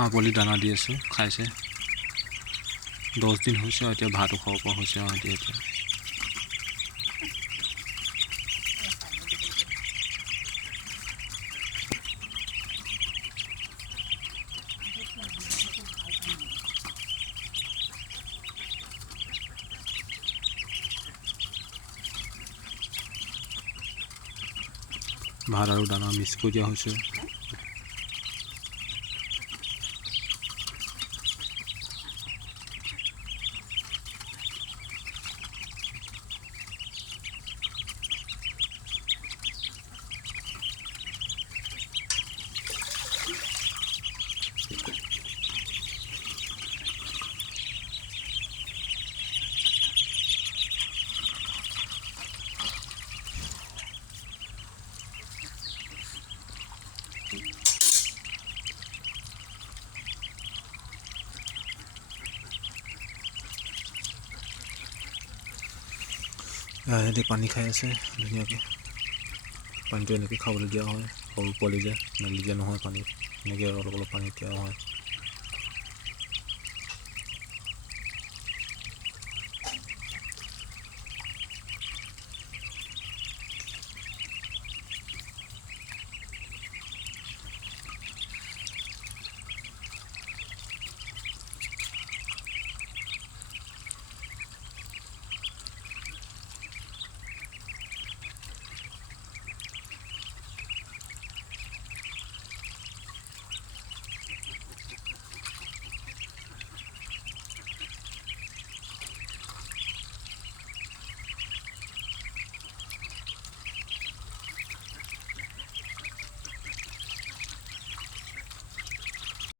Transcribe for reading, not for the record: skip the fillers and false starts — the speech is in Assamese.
হাঁহ পোৱালি দানা দি আছোঁ, খাইছে। 10 দিন হৈছে আৰু এতিয়া ভাতো খাব পৰা হৈছে আৰু এতিয়া ভাত আৰু দানা মিক্স কৰি দিয়া হৈছে। সিহঁতে পানী খাই আছে ধুনীয়াকৈ। পানীটো এনেকৈ খাবলৈ দিয়া হয়, সৰু পোৱালি যে মেলি দিয়া নহয় পানীত, এনেকৈ অলপ অলপ পানী দিয়া হয়।